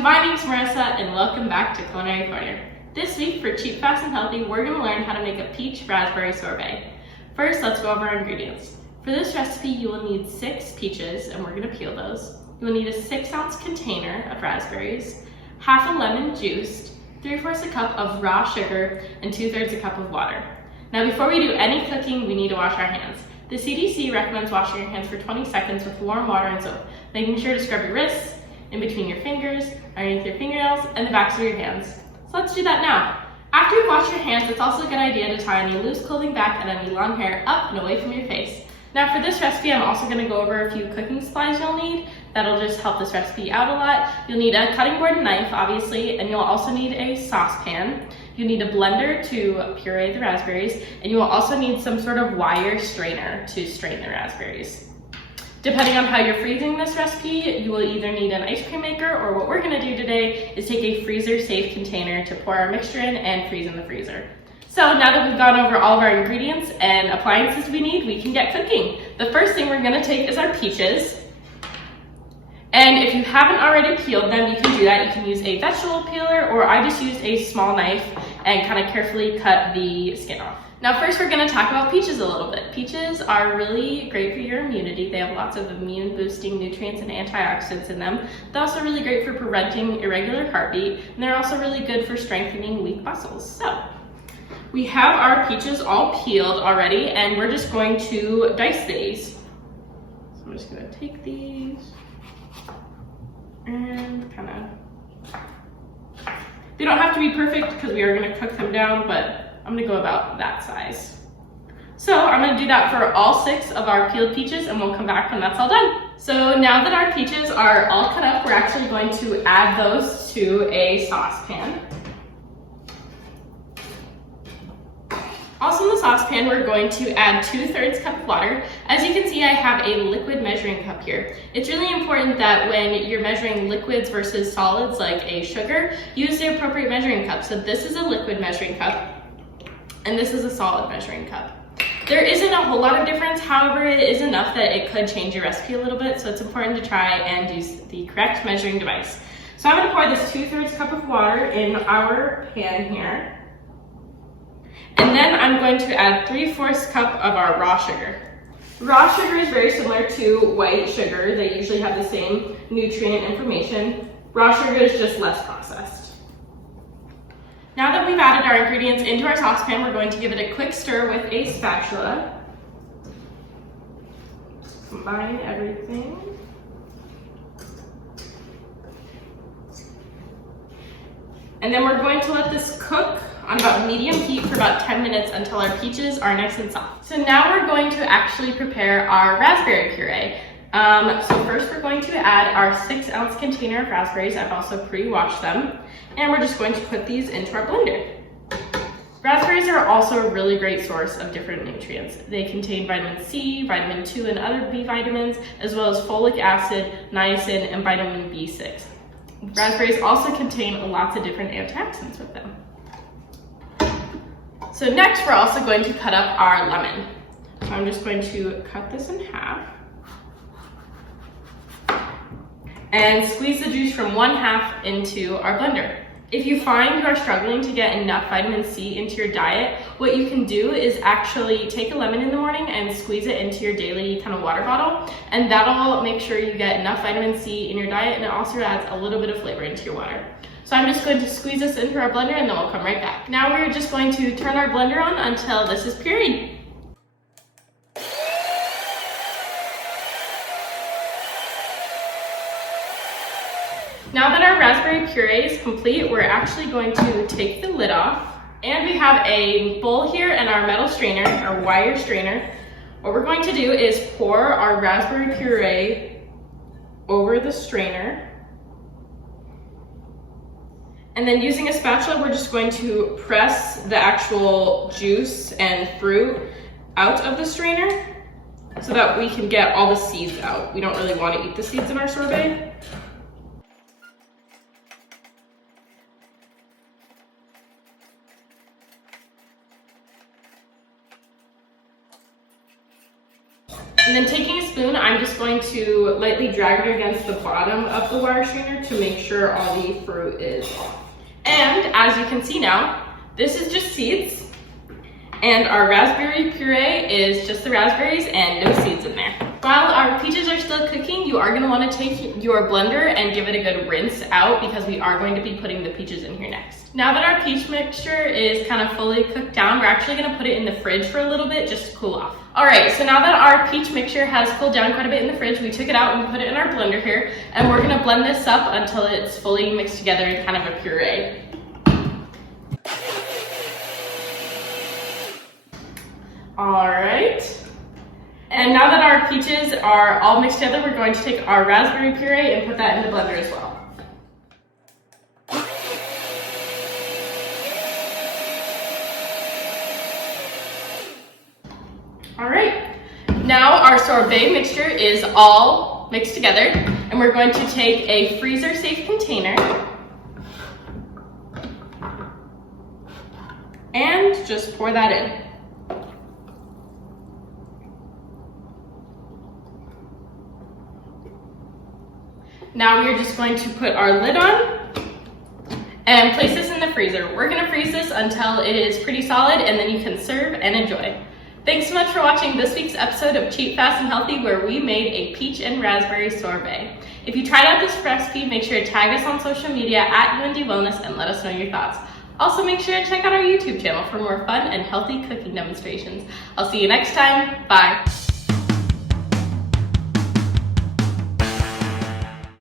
my name's Marissa and welcome back to Culinary Corner. This week for Cheap, Fast, and Healthy, we're going to learn how to make a peach raspberry sorbet. First, let's go over our ingredients. For this recipe, you will need 6 peaches, and we're going to peel those. You will need a 6-ounce container of raspberries, half a lemon juiced, 3/4 a cup of raw sugar, and 2/3 a cup of water. Now before we do any cooking, we need to wash our hands. The CDC recommends washing your hands for 20 seconds with warm water and soap, making sure to scrub your wrists, in between your fingers, underneath your fingernails, and the backs of your hands. So let's do that now. After you've washed your hands, it's also a good idea to tie any loose clothing back and any long hair up and away from your face. Now for this recipe, I'm also going to go over a few cooking supplies you'll need. That'll just help this recipe out a lot. You'll need a cutting board and knife, obviously, and you'll also need a saucepan. You need a blender to puree the raspberries, and you will also need some sort of wire strainer to strain the raspberries. Depending on how you're freezing this recipe, you will either need an ice cream maker, or what we're going to do today is take a freezer-safe container to pour our mixture in and freeze in the freezer. So now that we've gone over all of our ingredients and appliances we need, we can get cooking. The first thing we're going to take is our peaches. And if you haven't already peeled them, you can do that. You can use a vegetable peeler, or I just used a small knife and kind of carefully cut the skin off. Now first we're going to talk about peaches a little bit. Peaches are really great for your immunity. They have lots of immune boosting nutrients and antioxidants in them. They're also really great for preventing irregular heartbeat, and they're also really good for strengthening weak muscles. So we have our peaches all peeled already, and we're just going to dice these. So I'm just going to take these and kind of, they don't have to be perfect because we are going to cook them down, but I'm going to go about that size. So I'm going to do that for all 6 of our peeled peaches, and we'll come back when that's all done. So now that our peaches are all cut up, we're actually going to add those to a saucepan. Also in the saucepan, we're going to add 2/3 cup of water. As you can see, I have a liquid measuring cup here. It's really important that when you're measuring liquids versus solids like a sugar, use the appropriate measuring cup. So this is a liquid measuring cup, and this is a solid measuring cup. There isn't a whole lot of difference, however, it is enough that it could change your recipe a little bit, so it's important to try and use the correct measuring device. So I'm gonna pour this 2/3 cup of water in our pan here. And then I'm going to add 3/4 cup of our raw sugar. Raw sugar is very similar to white sugar. They usually have the same nutrient information. Raw sugar is just less processed. Now that we've added our ingredients into our saucepan, we're going to give it a quick stir with a spatula. Combine everything. And then we're going to let this cook on about medium heat for about 10 minutes until our peaches are nice and soft. So now we're going to actually prepare our raspberry puree. So first we're going to add our 6-ounce container of raspberries. I've also pre-washed them. And we're just going to put these into our blender. Raspberries are also a really great source of different nutrients. They contain vitamin C, vitamin 2, and other B vitamins, as well as folic acid, niacin, and vitamin B6. Raspberries also contain lots of different antioxidants with them. So next, we're also going to cut up our lemon. So I'm just going to cut this in half and squeeze the juice from 1/2 into our blender. If you find you are struggling to get enough vitamin C into your diet, what you can do is actually take a lemon in the morning and squeeze it into your daily kind of water bottle, and that'll make sure you get enough vitamin C in your diet, and it also adds a little bit of flavor into your water. So I'm just going to squeeze this into our blender, and then we'll come right back. Now we're just going to turn our blender on until this is pureed. Now that our raspberry puree is complete, we're actually going to take the lid off, and we have a bowl here and our metal strainer, our wire strainer. What we're going to do is pour our raspberry puree over the strainer, and then using a spatula, we're just going to press the actual juice and fruit out of the strainer so that we can get all the seeds out. We don't really want to eat the seeds in our sorbet. And then taking a spoon, I'm just going to lightly drag it against the bottom of the wire strainer to make sure all the fruit is off. And as you can see now, this is just seeds. And our raspberry puree is just the raspberries and no seeds in there. While our peaches are still cooking, you are going to want to take your blender and give it a good rinse out because we are going to be putting the peaches in here next. Now that our peach mixture is kind of fully cooked down, we're actually going to put it in the fridge for a little bit just to cool off. Alright, so now that our peach mixture has cooled down quite a bit in the fridge, we took it out and we put it in our blender here, and we're going to blend this up until it's fully mixed together in kind of a puree. Alright, and now that our peaches are all mixed together, we're going to take our raspberry puree and put that in the blender as well. Alright, now our sorbet mixture is all mixed together, and we're going to take a freezer-safe container and just pour that in. Now we're just going to put our lid on and place this in the freezer. We're going to freeze this until it is pretty solid, and then you can serve and enjoy. Thanks so much for watching this week's episode of Cheap, Fast, and Healthy, where we made a peach and raspberry sorbet. If you tried out this recipe, make sure to tag us on social media at UND Wellness and let us know your thoughts. Also, make sure to check out our YouTube channel for more fun and healthy cooking demonstrations. I'll see you next time. Bye.